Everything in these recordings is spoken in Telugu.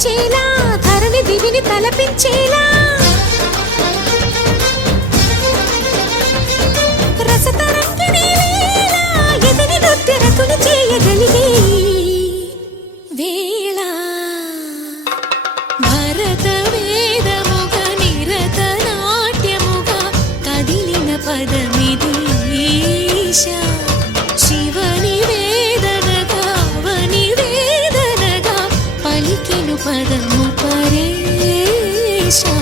తరించేలా ధరణి దివిని తలపించేలా రసతరంగిణి లీలా ఎదిని నృత్యరతులు చేయగలిగే వేళ భరత వేదముగ నిరత నాట్యముగా కదిలిన పదమిది ఈశా శివని వేదనగా అవని వేదనగా పలికెను పదము పరేశా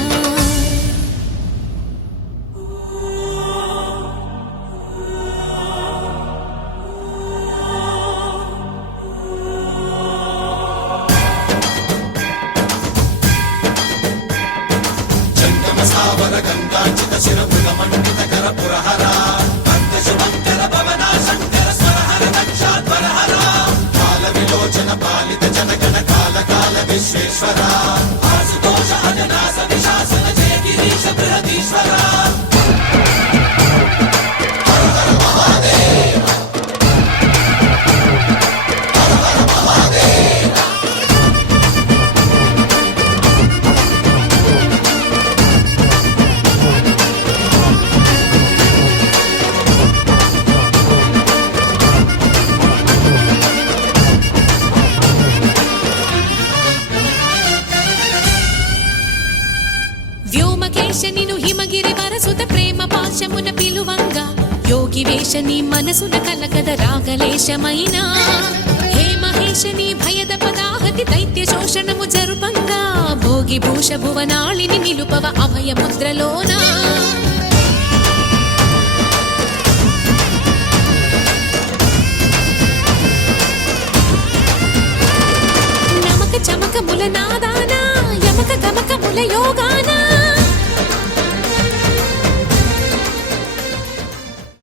గంగాచిత శిరముల మండిత కర పురహర శుభంకర భవన శంకర స్వరహర దక్షాధ్వరహర కాల విలోచన పాలిత జనగణ కాల కాల విశ్వేశ్వర ఆశుతోష అజనాస విశాసన జయ గిరీశ బృహదీశ్వర వ్యోమకేశనిను హిమగిరి వరసుత ప్రేమ పాశమున పిలువంగా యోగి వేషని మనసున కలకద రాగలేశమైనా హే మహేశని భయద పదాహతి దైత్య శోషణము జరుపంగా భోగి భూష భువనాళిని నిలుపవ అభయ ముద్రలోనా నమక చమకముల నాదానా యమక గమకముల యోగా